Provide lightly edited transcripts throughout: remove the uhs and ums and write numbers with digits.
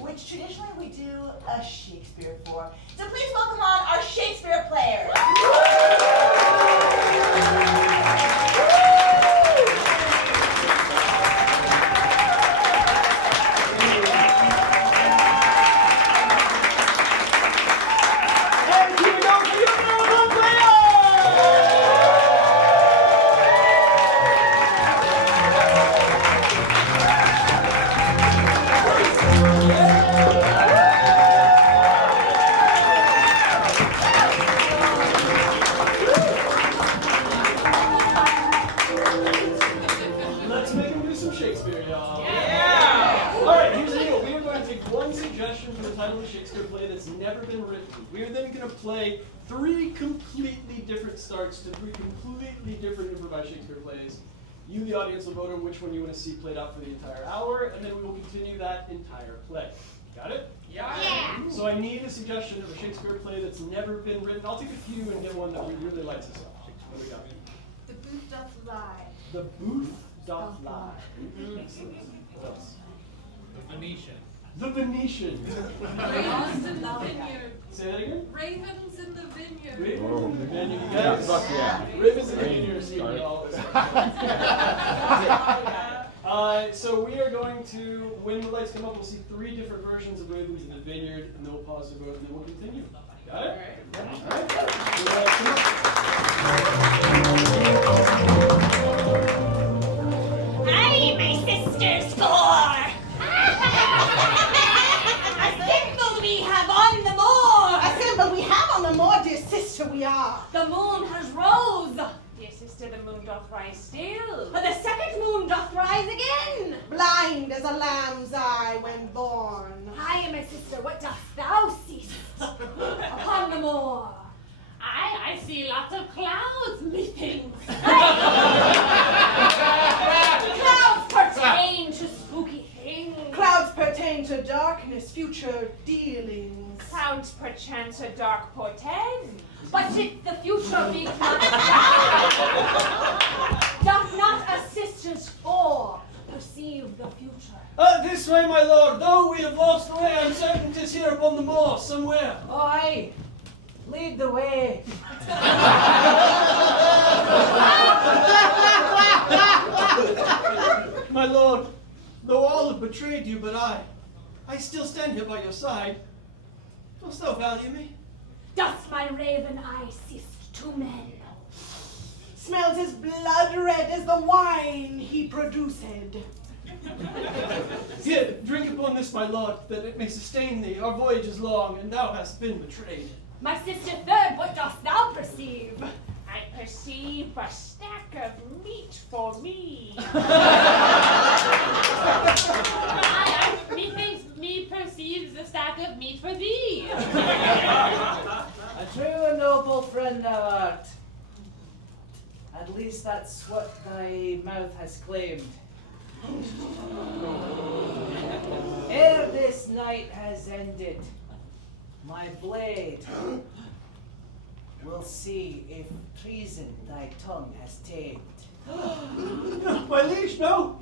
which traditionally we do a Shakespeare for. So please welcome on our Shakespeare players. Play three completely different starts to three completely different improvised Shakespeare plays. You, the audience, will vote on which one you want to see played out for the entire hour, and then we will continue that entire play. Got it? Yeah. So I need a suggestion of a Shakespeare play that's never been written. I'll take a few and get one that really lights us up. What do we got? The Booth Doth Lie. The Booth Doth Lie. Excellent. What else? The Venetian. The Venetian. Ravens in the vineyard. Say that again? Ravens in the vineyard. Ravens in the vineyard. Yeah, fuck yeah. Ravens in the vineyard. So we are going to, when the lights come up, we'll see three different versions of Ravens in the Vineyard, and then we'll pause the vote, and then we'll continue. Got it? All right. Aye, my sisters four! A symbol we have on the moor! A symbol we have on the moor, dear sister, we are. The moon has rose. Dear sister, the moon doth rise still. But the second moon doth rise again! Blind as a lamb's eye when born. Aye, my sister, what dost thou see upon the moor? I see lots of clouds, methinks. Clouds pertain to spooky things. Clouds pertain to darkness, future dealings. Clouds perchance a dark portend. But if the future be not doth not a sister's four perceive the future? This way, my lord. Though we have lost the way, I'm certain 'tis here upon the moor, somewhere. Aye, lead the way. My lord, though all have betrayed you, but I still stand here by your side. Dost thou value me? Doth my raven eye assist two men? Smells his blood red as the wine he produced. Here, drink upon this, my lord, that it may sustain thee. Our voyage is long, and thou hast been betrayed. My sister third, what dost thou perceive? I perceive a stack of meat for me. Methinks me perceives a stack of meat for thee. A true and noble friend thou art. At least that's what thy mouth has claimed. Ere this night has ended, my blade will see if treason thy tongue has tamed. My liege, no.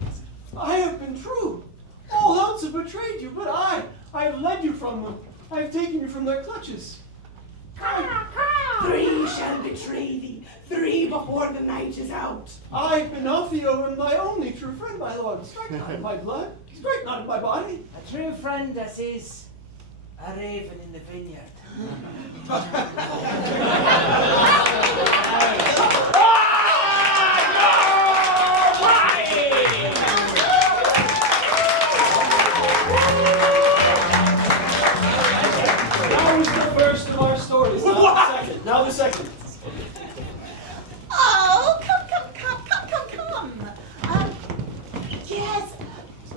I have been true. All else have betrayed you, but I have led you from them. I have taken you from their clutches. Three shall betray thee, three before the night is out. I, Pinocchio, am thy only true friend, my lord. Strike not in my blood, strike not in my body. A true friend as is a raven in the vineyard. That was the first of our stories. Now the second. Oh, come. Yes.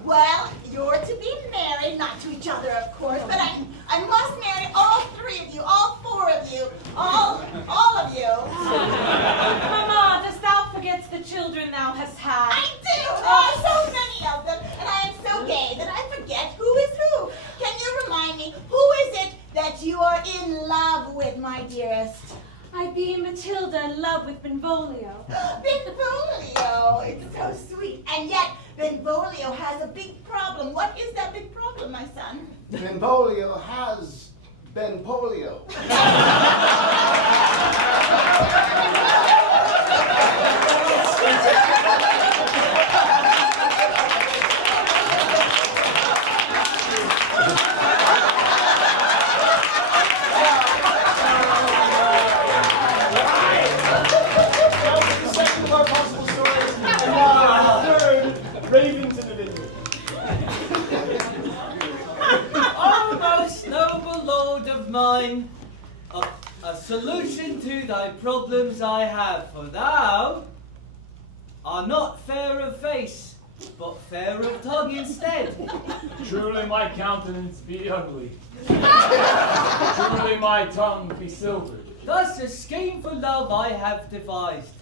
Well, you're to be married, not to each other, of course, but I must marry all three of you, all four of you, all of you. Mama, dost thou forget the children thou hast had? I do. There are so many of them, and I am so gay that I forget who is who. Can you remind me, who is it that you are in love with, my dearest? I be Matilda in love with Benvolio. Benvolio, it's so sweet. And yet, Benvolio has a big problem. What is that big problem, my son? Benvolio has been polio. The second of our possible stories, and now the third, Raven's individual. O most noble lord of mine, a solution to thy problems I have, for thou art not fair of face, but fair of tongue instead. Truly my countenance be ugly. Truly my tongue be silvered. Thus a scheme for love I have devised.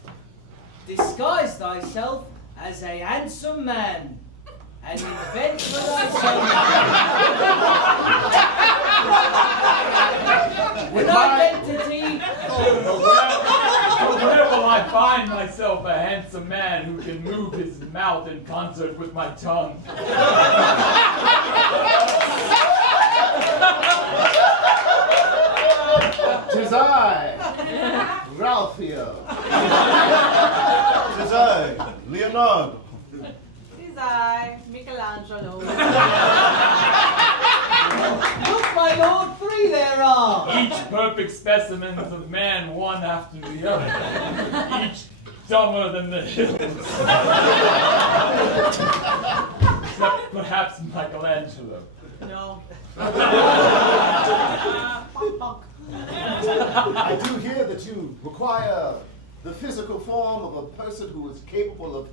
Disguise thyself as a handsome man, and invent for thyself an identity. But where will I find myself a handsome man who can move his mouth in concert with my tongue? Tis I, Ralphio. Tis I, Leonardo. Tis I, Michelangelo. Look, my lord, three there are. Each perfect specimens of man, one after the other. Each dumber than the hills. Except perhaps Michelangelo. No. I do hear that you require the physical form of a person who is capable of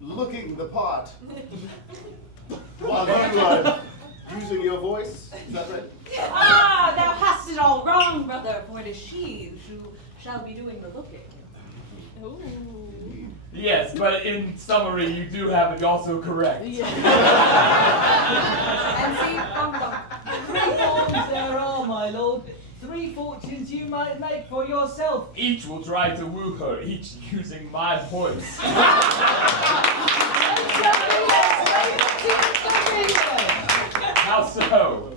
looking the part while you are using your voice. Is that right? Ah, thou hast it all wrong, brother, for it is she who shall be doing the looking. Yes, but in summary, you do have it also correct. And see, Three forms there are, my lord. Three fortunes you might make for yourself. Each will try to woo her, each using my voice. How so?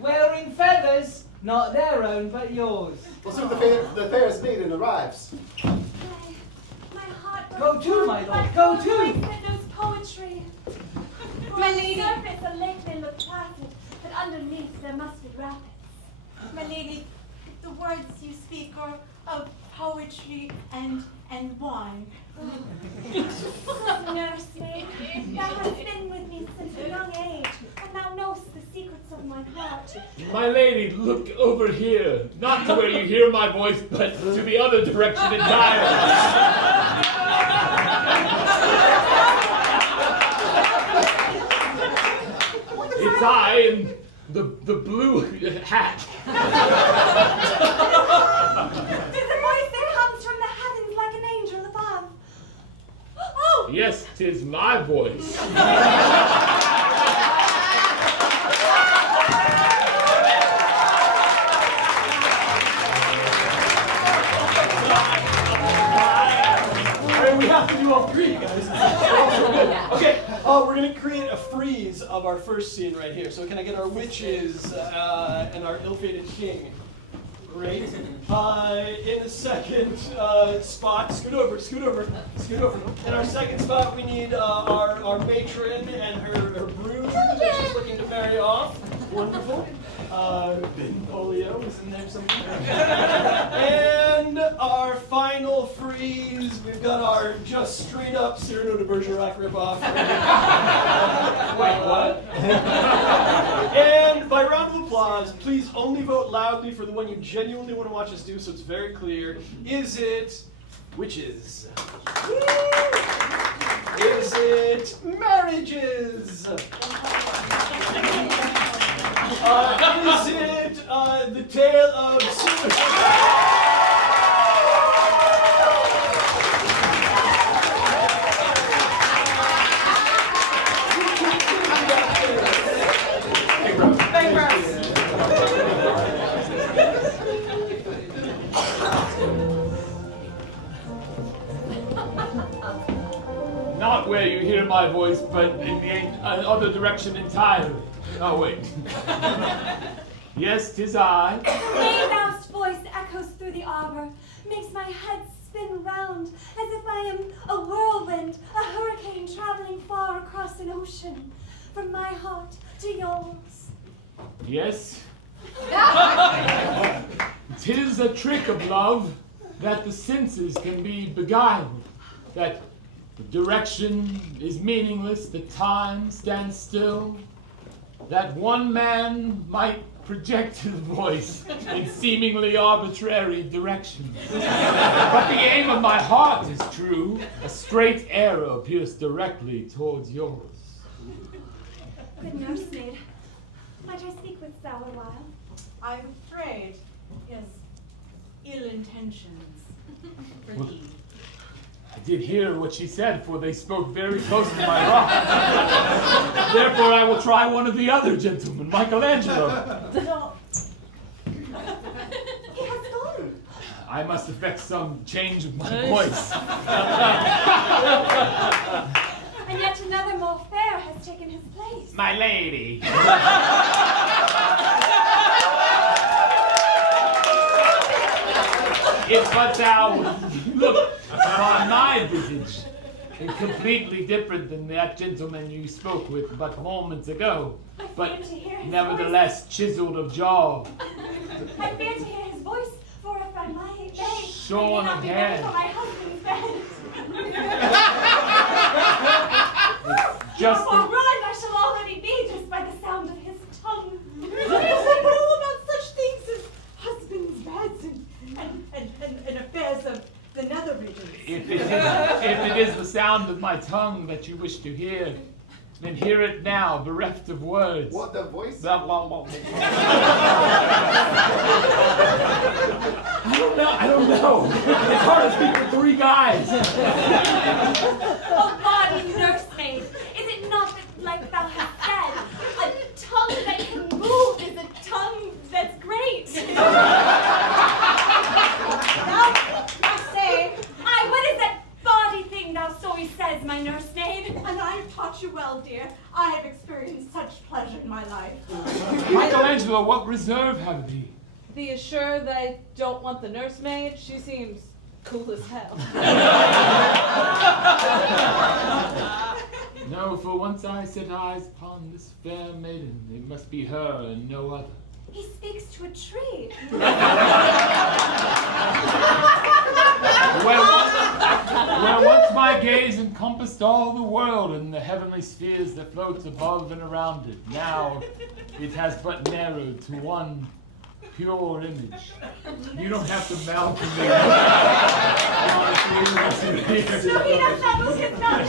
Wearing feathers, not their own, but yours. Well, soon the fairest maiden arrives. My heart Go to, my lord, go to. knows poetry. My On lady. the surface, a lake may look placid, but underneath there must be rapids. My lady, the words you speak are of poetry and wine. Nurse maid, thou hast been with me since a young age, and thou knowest the secrets of my heart. My lady, look over here. Not to where you hear my voice, but to the other direction entirely. It's I in the blue hat. Tis a voice that comes from the heavens like an angel above. Oh! Yes, 'tis my voice. We have to do all three, guys. Okay, we're gonna create a freeze of our first scene right here. So can I get our witches and our ill-fated king? Great. In the second spot, scoot over. In our second spot, we need our matron and her brood that she's looking to marry off. Wonderful. Benvolio is in there somewhere. And our final freeze, we've got our just straight up Cyrano de Bergerac ripoff. Wait, what? And by round of applause, please only vote loudly for the one you genuinely want to watch us do, so it's very clear. Is it witches? Is it marriages? Is it the tale of suicide? Not where you hear my voice, but in the other direction entirely. Oh, wait. Yes, 'tis I. Maynard's voice echoes through the arbor, makes my head spin round as if I am a whirlwind, a hurricane traveling far across an ocean, from my heart to yours. Yes. 'Tis a trick of love that the senses can be beguiled, that the direction is meaningless, the time stands still, that one man might project his voice in seemingly arbitrary directions. But the aim of my heart is true, a straight arrow pierced directly towards yours. Good nursemaid, might I speak with thou a while? I'm afraid he has ill intentions for thee. I did hear what she said, for they spoke very close to my rock. Therefore, I will try one of the other gentlemen, Michelangelo. No. He has gone. I must effect some change of my voice. And yet another more fair has taken his place. My lady. If but thou look upon my visage, and completely different than that gentleman you spoke with but moments ago, but nevertheless chiseled of jaw, I fear to hear his voice, for if I may, shorn of hair. for my husband's bed. Just For ruined I shall already be just by the sound of his tongue. What is it all about such things as husbands' beds and affairs of the nether regions? if it is the sound of my tongue that you wish to hear, then hear it now, bereft of words. What, the voice? I don't know. It's hard to speak for three guys. Oh, body nursemaid, is it not that, like thou hast said, a tongue that can move is a tongue that's great? Thou say, What is that body thing thou story says, my nursemaid? and I have taught you well, dear. I have experienced such pleasure in my life. Michelangelo, what reserve have thee? Be assured that I don't want the nursemaid. She seems cool as hell. No, for once I set eyes upon this fair maiden, it must be her and no other. He speaks to a tree. Where once my gaze encompassed all the world and the heavenly spheres that float above and around it, now it has but narrowed to one pure image. You don't have to mount to me. No, he does not move his mouth.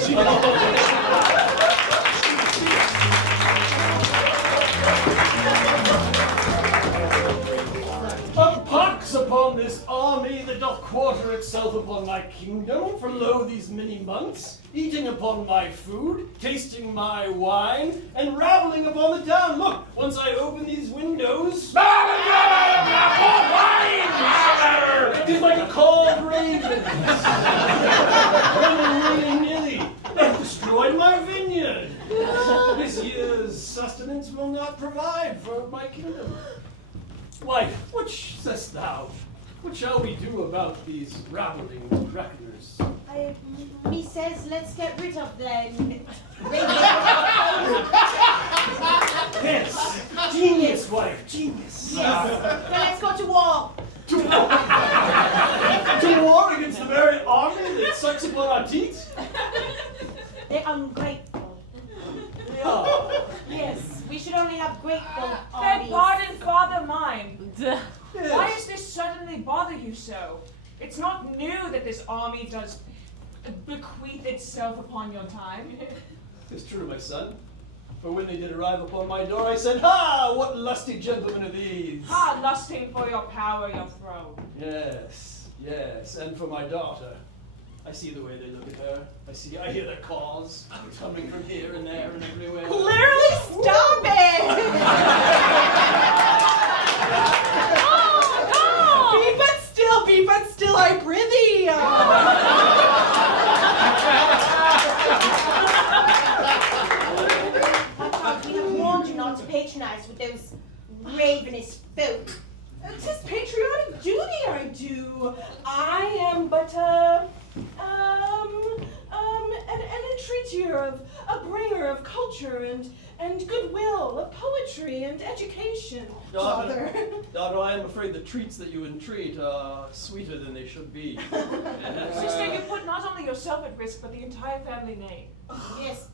Pox upon this army that doth quarter itself upon my kingdom, for lo these many months, eating upon my food, tasting my wine, and raveling upon the town. Look, once I open these windows, it is like a cold raven. Willy-nilly, they've destroyed my vineyard. This year's sustenance will not provide for my kingdom. Wife, what sayest thou? What shall we do about these raveling crackers? Me says let's get rid of them. Yes, genius, wife, genius. Yes. Then let's go to war. To war against the very army that sucks upon our teeth? They're ungrateful. They are. Yes, we should only have grateful Beg armies. pardon, Father mine. Why does this suddenly bother you so? It's not new that this army does bequeath itself upon your time. It's true, my son. For when they did arrive upon my door, I said, "Ha! What lusty gentlemen are these?" Ah, lusting for your power, your throne. Yes, yes, and for my daughter. I see the way they look at her. I hear their calls coming from here and there and everywhere. Literally, stop it! Be but still, I prithee. warned you not to patronize with those ravenous folk. 'Tis patriotic duty I do. I am but an entreater, a bringer of culture and goodwill, of poetry and education. Daughter, I am afraid the treats that you entreat are sweeter than they should be. Sister, you put not only yourself at risk, but the entire family name. Yes.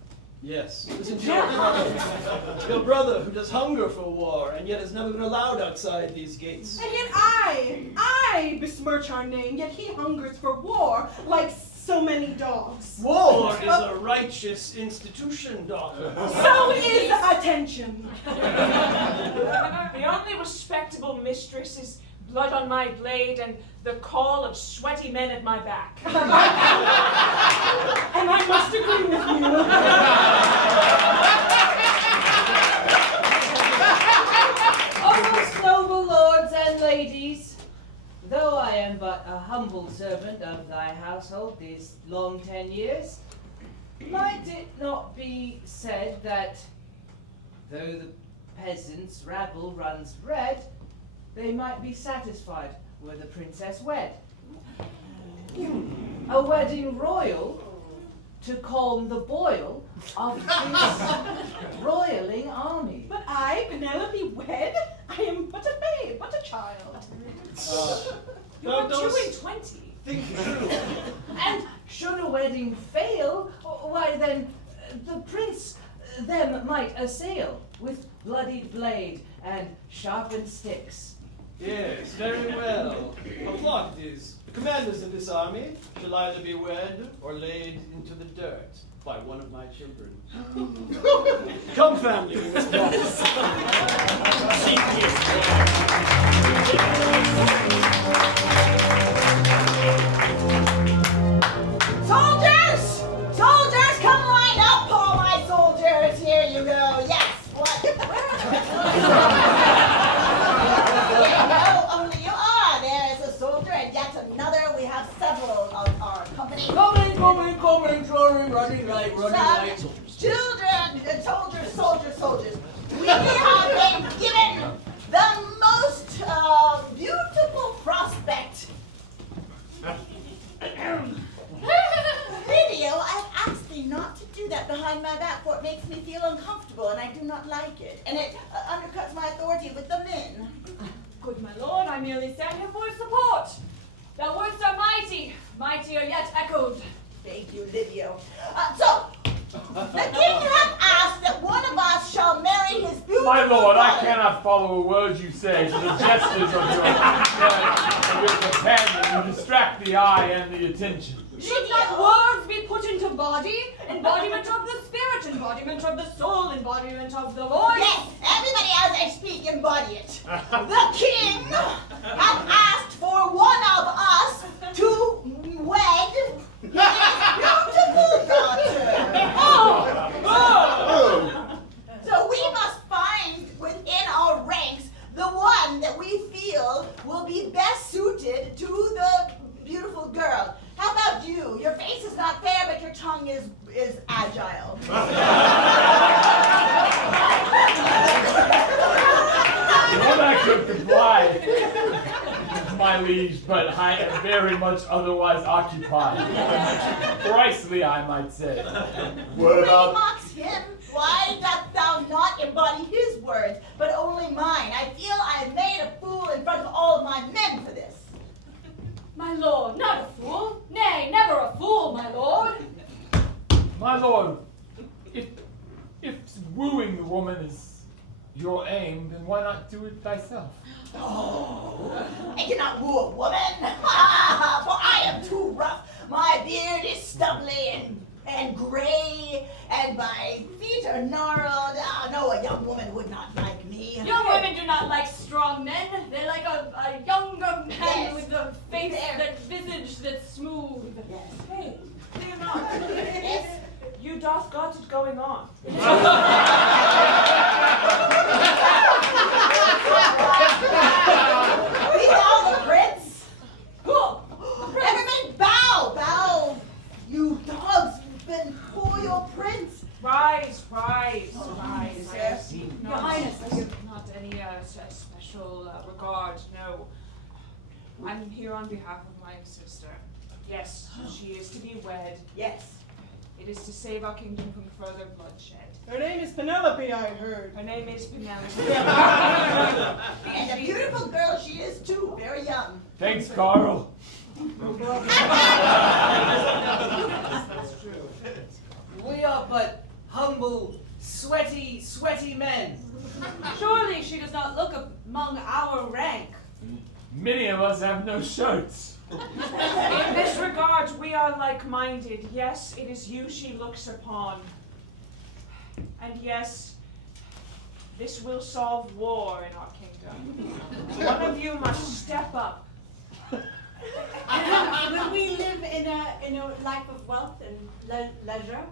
Yes, listen to your brother. Your brother who does hunger for war, and yet has never been allowed outside these gates. And yet I besmirch our name, yet he hungers for war like so many dogs. War is a righteous institution, daughter. So is attention. The only respectable mistress is blood on my blade and the call of sweaty men at my back. And I must agree with you. O most noble lords and ladies, though I am but a humble servant of thy household these long 10 years, might it not be said that, though the peasants' rabble runs red, they might be satisfied were the princess wed? A wedding royal to calm the boil of this roiling army. But I, Penelope, wed? I am but a babe, but a child. You are Don't 2 and 20. think true. And should a wedding fail, why then the prince them might assail with bloodied blade and sharpened sticks. Yes, very well. A plot it is. The commanders of this army shall either be wed or laid into the dirt by one of my children. Come, family, we must go. Soldiers! Soldiers, come line up, all my soldiers. Here you go. Yes, what? No, only you are. There is a soldier and yet another. We have several of our company. Coming, running light. Children, soldiers. We have been given the most beautiful prospect. Lydia, I've asked thee not to do that behind my back, for it makes me feel uncomfortable, and I do not like it. And it undercuts my authority with the men. Good my lord, I merely stand here for support. Thy words are mighty, mightier yet echoed. Thank you, Lydia. So, the king hath asked that one of us shall marry his beautiful My lord, I daughter. cannot follow a word you say, for the gestures of your companion who distract the eye and the attention. Should not words be put into body? Embodiment of the spirit, embodiment of the soul, embodiment of the voice. Yes, everybody as I speak embody it. The king hath asked for one of us to wed his beautiful daughter. So we must find within our ranks the one that we feel will be best suited to the beautiful girl. How about you? Your face is not fair, but your tongue is agile. Well, I could comply, my liege, but I am very much otherwise occupied. Precisely, I might say. What Really about mocks him. Why dost thou not embody his words, but only mine? I feel I have made a fool in front of all of my men for this. My lord, not a fool. Nay, never a fool, my lord. My lord, if wooing the woman is your aim, then why not do it thyself? Oh, I cannot woo a woman, for I am too rough. My beard is stubbly and gray, and my feet are gnarled. Oh, no, a young woman would not like me. Young women do not like strong men. They like a younger man Yes. with a face, There. that visage that's smooth. Yes. Hey, Leonard, Yes. you doth got it going on. Be thou the prince. Cool. Everybody bow, bow. You dogs, you've been for your prince. Rise. I have seen special regard. No. I'm here on behalf of my sister. Yes, she is to be wed. Yes. It is to save our kingdom from further bloodshed. Her name is Penelope, I heard. Her name is Penelope. And a beautiful girl she is too, very young. Thanks, Carl. That's true. We are but humble, sweaty men. Surely she does not look among our rank. Many of us have no shirts. In this regard, we are like-minded. Yes, it is you she looks upon. And yes, this will solve war in our kingdom. One of you must step up. Will we live in a life of wealth and leisure?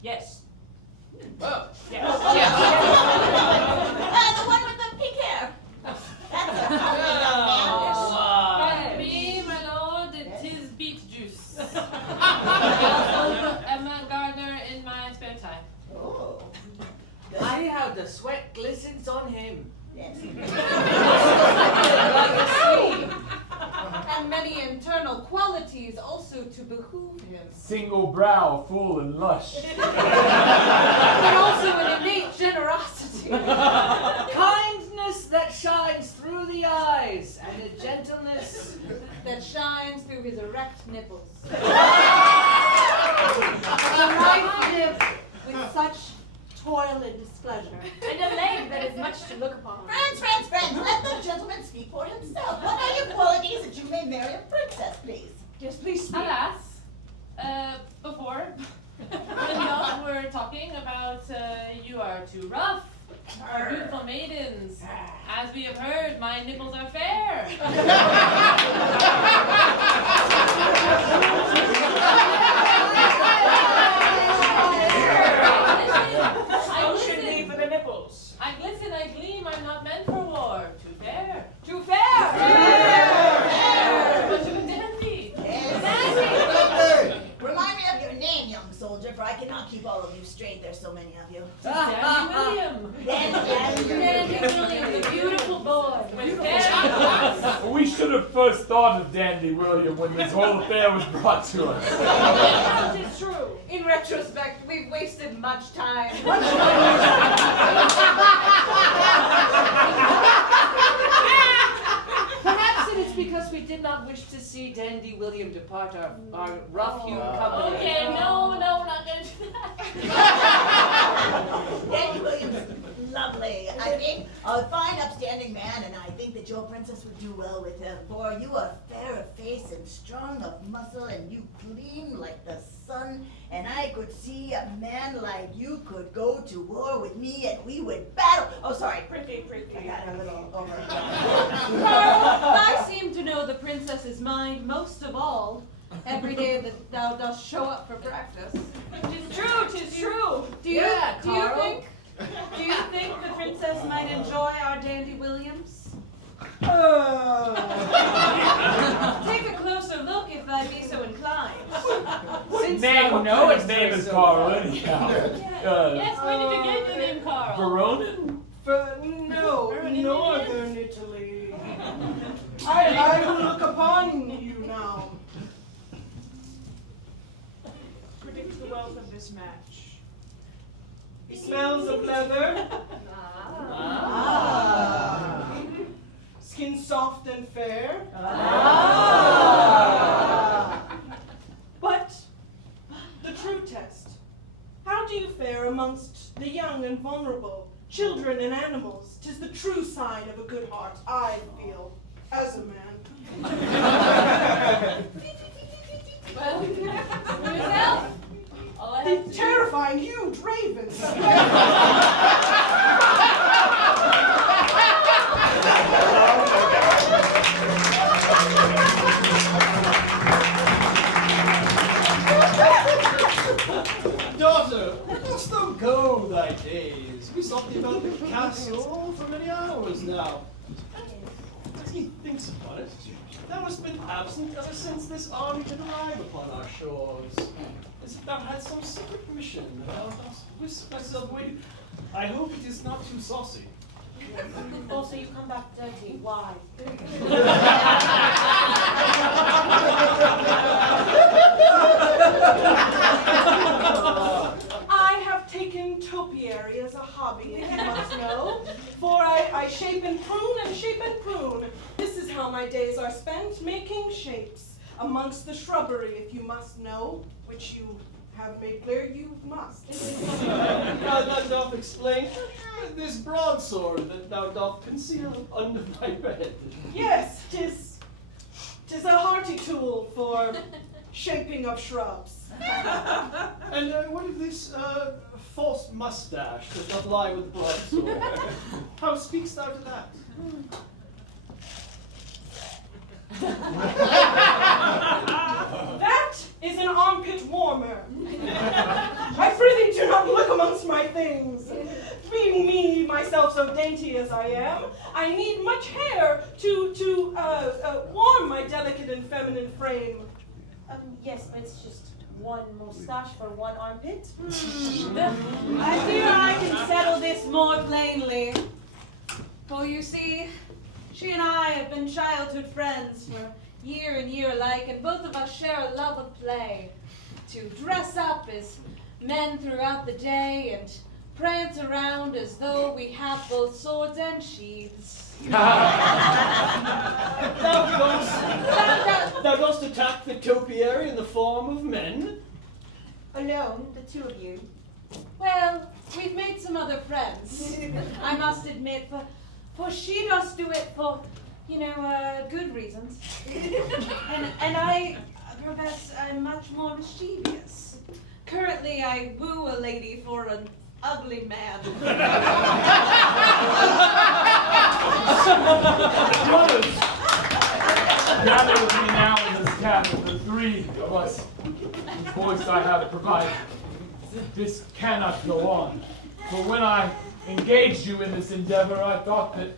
Yes. Well, Yes. The one with the pink hair. That's a lovely young man. Me, my lord, it is beet juice. I also am a gardener in my spare time. Oh. see how the sweat glistens on him. Yes. And many internal qualities also to behoove him. Single brow, full and lush. But also an innate generosity. Kindness that shines through the eyes, and a gentleness that shines through his erect nipples. A life lived with such toil and displeasure. And a leg that is much to look upon. Friends, let the gentleman speak for himself. What are your qualities that you may marry a princess, please? Yes, please speak. Alas, before, when y'all were talking about you are too rough, beautiful maidens. As we have heard, my nipples are fair. For the nipples. I glisten, I gleam, I'm not meant for war. Too fair. Too fair! But you dandy. Yes. Remind me of your name, young soldier, for I cannot keep all of you straight. There's so many of you. Dandy William. Dandy William, the beautiful boy. With fair. We should have first thought of Dandy William when this whole affair was brought to us. It is true. In retrospect, we've wasted much time. Perhaps it is because we did not wish to see Dandy William depart our rough-hewn company. Okay, no, we're not going to do that. Dandy Williams, lovely. I think a fine, upstanding man, and I think that your princess would do well with him. For you are fair of face and strong of muscle, and you gleam like the sun. And I could see a man like you could go to war with me, and we would battle. Oh, sorry, Pretty. I got a little over. Carl, I seem to know the princess's mind most of all. Every day that thou dost show up for practice. Tis true. Do you Carl. do you think the princess might enjoy our Dandy Williams? Take a closer look if thou be so inclined. His name is Carl anyhow. Yes, where did you get your name, Carl? Veronin? No, northern Italy. I will look upon you now. Predict the wealth of this match. He smells of leather. Skin soft and fair. But the true test. How do you fare amongst the young and vulnerable, children and animals? 'Tis the true sign of a good heart, I feel, as a man. Well, yourself. All I have to The do. terrifying huge ravens. Daughter, let us not go thy days. We sought thee about the castle for many hours now. As he thinks about it, thou hast been absent ever since this army did arrive upon our shores. As if thou had some secret mission that thou dost whisk thyself away to. I hope it is not too saucy. Also, you come back dirty. Why? I have taken topiary as a hobby, if you must know. For I shape and prune and shape and prune. This is how my days are spent, making shapes amongst the shrubbery, if you must know, which you have made clear you must. Thou doth explain this broadsword that thou doth conceal under thy bed. Yes, 'tis a hearty tool for shaping of shrubs. And what of this false mustache that doth lie with the broadsword? How speakst thou to that? That is an armpit warmer. I prithee do not look amongst my things. Being me, myself so dainty as I am, I need much hair to warm my delicate and feminine frame. Yes, but it's just one moustache for one armpit. I fear I can settle this more plainly. For you see, she and I have been childhood friends for year and year alike, and both of us share a love of play. To dress up as men throughout the day and prance around as though we have both swords and sheaths. Thou dost attack the topiary in the form of men? Alone, the two of you. Well, we've made some other friends, I must admit, for she does do it for, good reasons. and I profess I'm much more mischievous. Currently, I woo a lady for an ugly man. Brothers, gather with me now in this cabin, the three of us, whose voice I have provided. This cannot go on. For when I engaged you in this endeavor, I thought that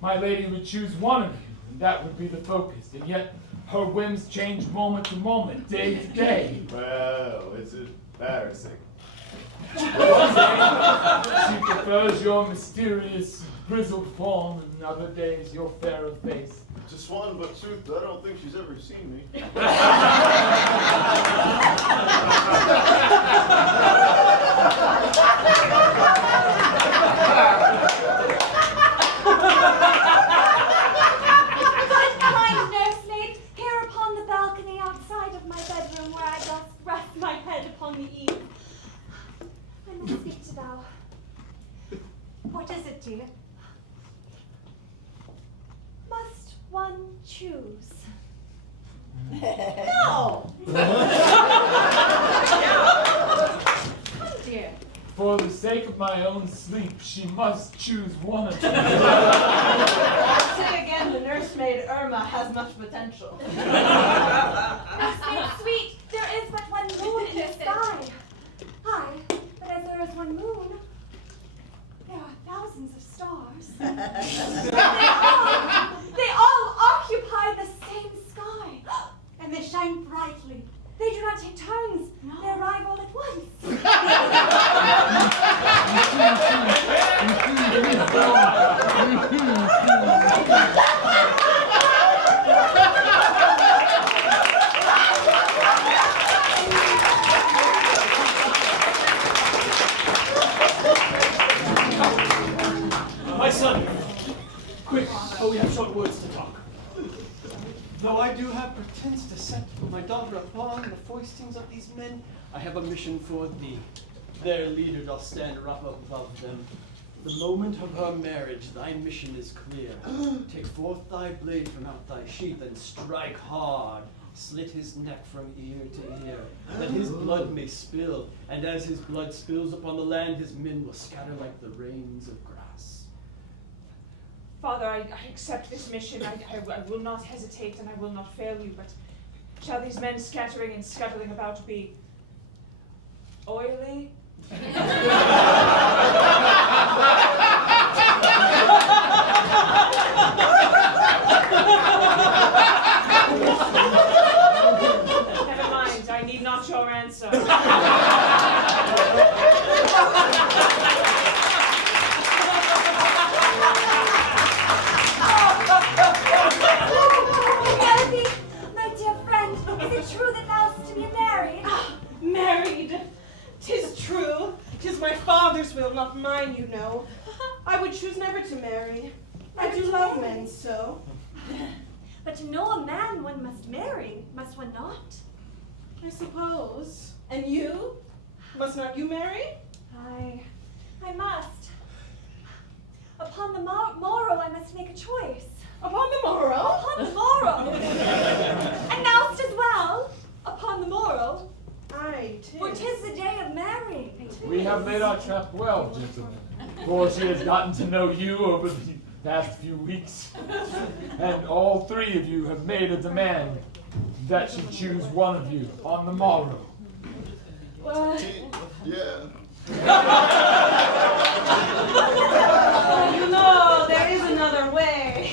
my lady would choose one of you, and that would be the focus. And yet, her whims change moment to moment, day to day. Well, it's embarrassing. One day, she prefers your mysterious, grizzled form, and other days, your fairer face. Just one, but truth, I don't think she's ever seen me. Kind nursemaid, here upon the balcony outside of my bedroom where I doth rest my head upon the eve. I must speak to thou. What is it, dear? Must one choose? No! Come, dear. For the sake of my own sleep, she must choose one of you. I'll say again, the nursemaid Irma has much potential. Nursemaid sweet, there is but one moon in the sky. Aye, but as there is one moon, there are thousands of stars. they all occupy the same sky, and they shine brightly. They do not take turns. They arrive all at once. My son, quick, we have short words to talk. Though I do have pretense to set my daughter upon the foistings of these men, I have a mission for thee. Their leader doth stand up above them. The moment of her marriage, thy mission is clear. Take forth thy blade from out thy sheath and strike hard. Slit his neck from ear to ear, that his blood may spill, and as his blood spills upon the land, his men will scatter like the rains of grass. Father, I accept this mission. I will not hesitate and I will not fail you, but shall these men scattering and scuttling about be oily? Never mind, I need not your answer. would choose never to marry. I do love men so. But to know a man one must marry, must one not? I suppose. And you? Must not you marry? I must. Upon the morrow I must make a choice. Upon the morrow? Upon the morrow. And nowst as well, upon the morrow. Aye, 'tis. For 'tis the day of marrying. We have laid our trap well, gentlemen, for she has gotten to know you over the past few weeks. And all three of you have made a demand that she choose one of you on the morrow. What? Yeah. You know, there is another way.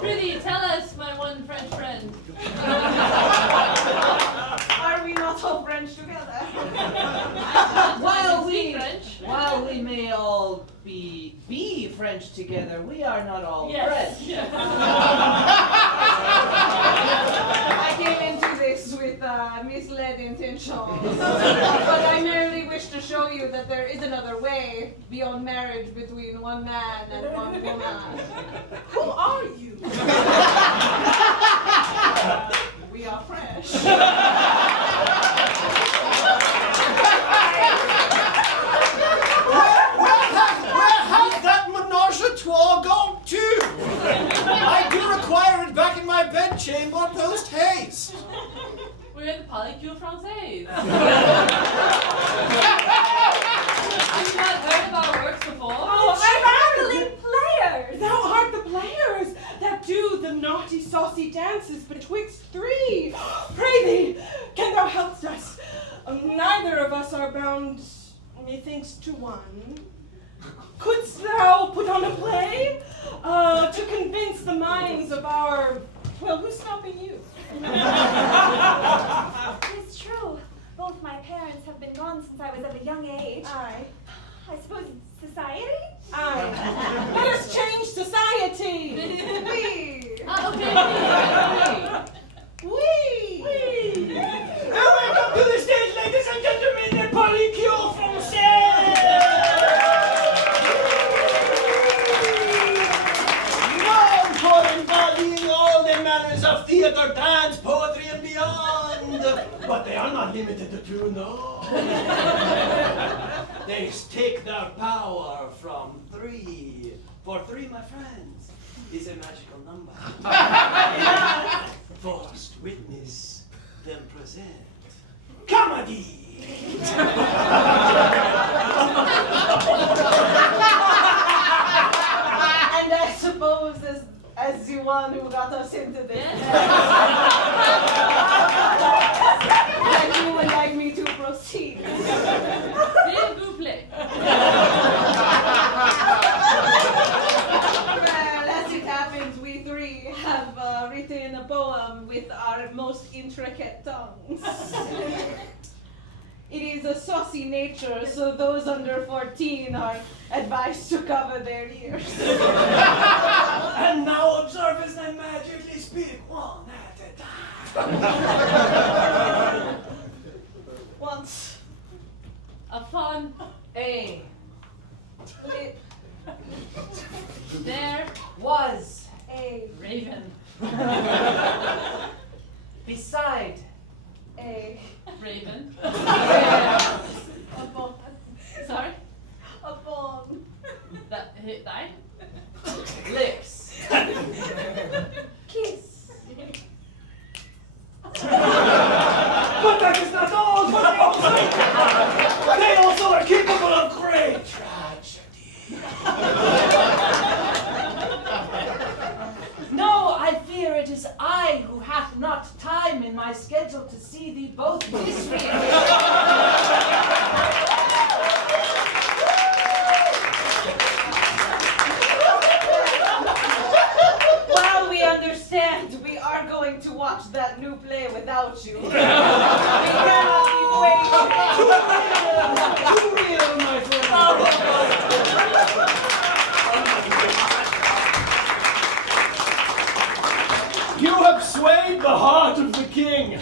Prithee, tell us, my one French friend. Are we not all French together? While we may all be French together, we are not all French. I came into this with misled intentions, but I merely wish to show you that there is another way beyond marriage between one man and one woman. Who are you? We are French. Where has that menage a trois gone to? I do require it back in my bedchamber post haste. We're at the Polycule Française. Have you not heard of our works before? Oh, Traveling players! Thou art the players that do the naughty saucy dances betwixt three. Pray thee, can thou help us? Neither of us are bound, methinks, to one. Couldst thou put on a play to convince the minds of our... Well, who's stopping you? It is true. Both my parents have been gone since I was of a young age. Aye. I suppose society? Aye. Let us change society. We. Welcome to the stage, ladies and gentlemen, the Polycule Française! Known for embodying all the manners of theater, dance, poetry, and beyond. But they are not limited to two, no. They take their power from three. For three, my friends, is a magical number. First witness, then present. Comedy! And I suppose as the one who got us into this, that you would like me to proceed. S'il vous plaît. Well, as it happens, we three have written a poem with our most intricate tongues. It is a saucy nature, so those under 14 are advised to cover their ears. And now observe as I magically speak one at a time. Once Upon A there was a raven. beside a Raven. upon Sorry? upon That hit die? lips. kiss. But that is not all, they also are capable of great tragedy. No, I fear it is I who hath not time in my schedule to see thee both disfigured. Well, we understand. We are going to watch that new play without you. We cannot keep waiting. Too real, my friend. You have swayed the heart of the king.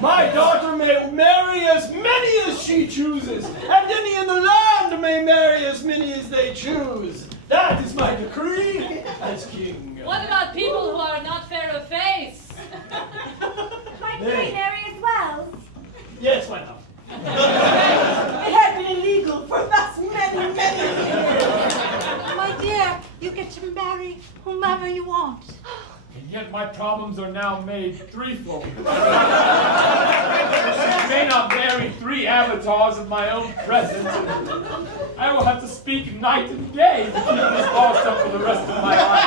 My daughter may marry as many as she chooses, and any in the land may marry as many as they choose. That is my decree as king. What about people who are not fair of face? Might they marry as well? Yes, why not? It had been illegal for thus many, many years. My dear, you get to marry whomever you want. And yet my problems are now made threefold. Since may not marry 3 avatars of my own presence, and I will have to speak night and day to keep this boss up for the rest of my life.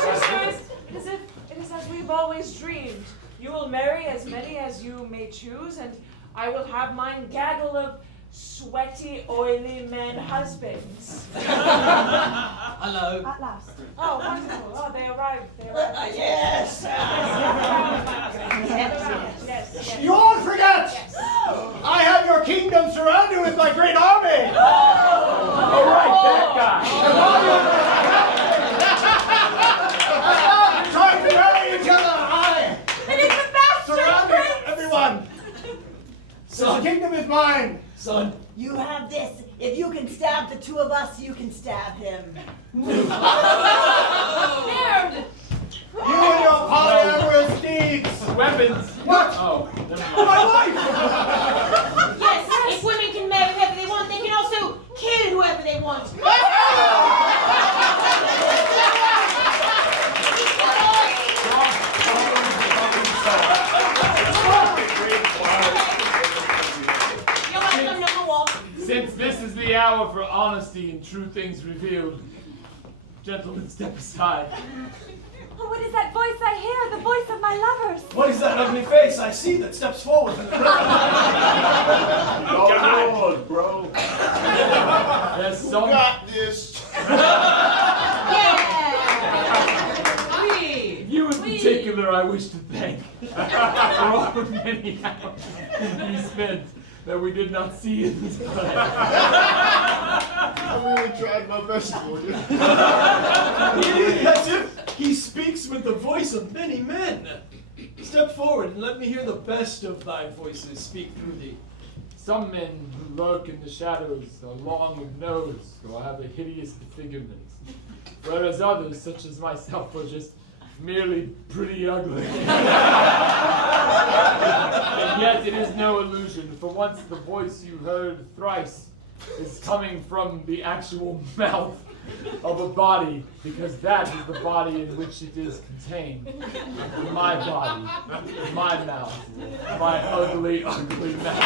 Sisters, it is as we've always dreamed. You will marry as many as you may choose, and I will have mine gaggle of sweaty, oily men husbands. Hello. At last. Oh, wonderful. Oh, they arrived. Yes! Yes. You all forget! Yes. I have your kingdom surrounded with my great army! All right, that guy. Trying to marry each other! It is the bastard Surrounding prince! everyone! So the kingdom is mine! Son. You have this. If you can stab the 2 of us, you can stab him. Nerd! You and your polyamorous deeds! Weapons. What? Oh, never mind. My wife! Yes, if women can marry whoever they want, they can also kill whoever they want. Since this is the hour for honesty and true things revealed, gentlemen, step aside. Oh, what is that voice I hear? The voice of my lovers. What is that ugly face I see that steps forward from the crowd? Oh, Lord, bro. There's some... Got this. You in particular, I wish to thank for all the many hours you spent that we did not see in this play. I really tried my best for you. As if he speaks with the voice of many men. Step forward and let me hear the best of thy voices speak through thee. Some men who lurk in the shadows are long of nose or have a hideous disfigurement, whereas others, such as myself, are just merely pretty ugly. And yet it is no illusion, for once the voice you heard thrice is coming from the actual mouth of a body, because that is the body in which it is contained. My body, my mouth, my ugly, ugly mouth.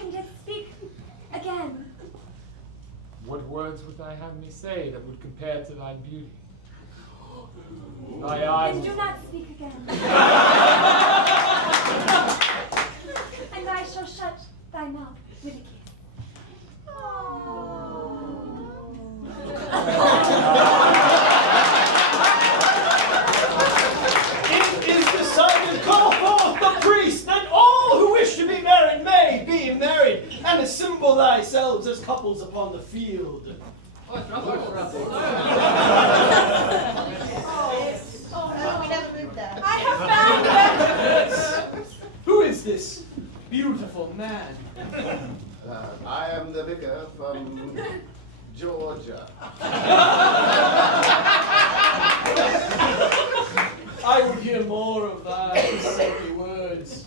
And yet speak again. What words would I have me say that would compare to thy beauty? Thy eyes. Then do not speak again. And I shall shut thy mouth with a kiss. It is decided, call forth the priest, and all who wish to be married may be married, and assemble thyselves as couples upon the field. We never moved that. I have found them. Who is this beautiful man? I am the vicar from Georgia. I would hear more of thy saintly words.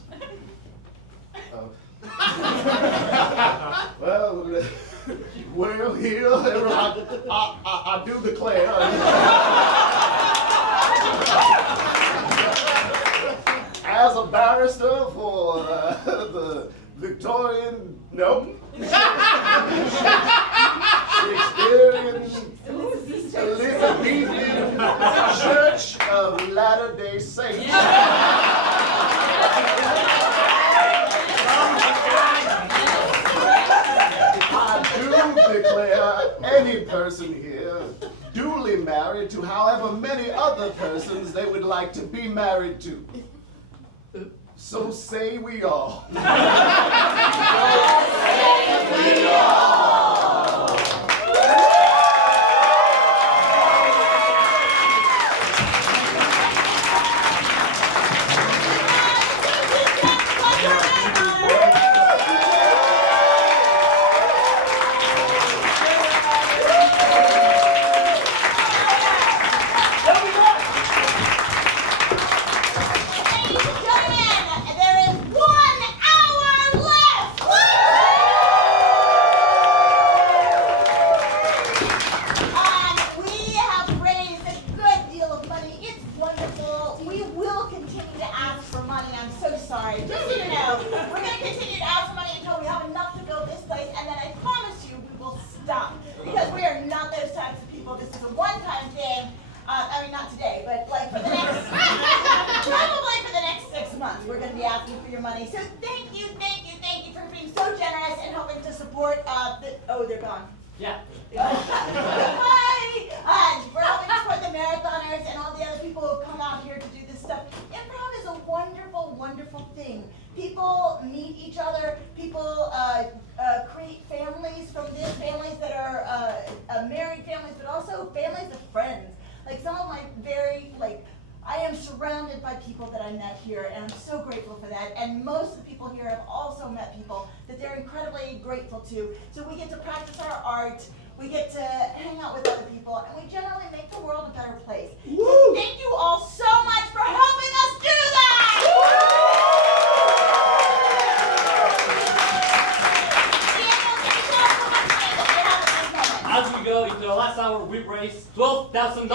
Well, here, I do declare. As a barrister for the Victorian, no, Shakespearean, Elizabethan Church of Latter-day Saints. I do declare any person here duly married to however many other persons they would like to be married to. So say we all. So say we all. story. Just so you know, we're going to continue to ask for money until we have enough to build this place, and then I promise you we will stop. Because we are not those types of people. This is a one-time thing. I mean, not today, but like for the next, probably for the next 6 months, we're going to be asking for your money. So thank you for being so generous and helping to support they're gone. Yeah. Bye! We're helping to support the marathoners and all the other people who come out here to do this stuff. Improv is a wonderful, wonderful thing. People meet each other. People create families from this, families that are married families, but also families of friends. Like some of my I am surrounded by people that I met here, and I'm so grateful for that. And most of the people here have also met people that they're incredibly grateful to. So we get to practice our art, we get to hang out with other people, and we generally make the world a better place. So thank you all so much for helping us do that! As we go into the last hour, we've raised $12,000.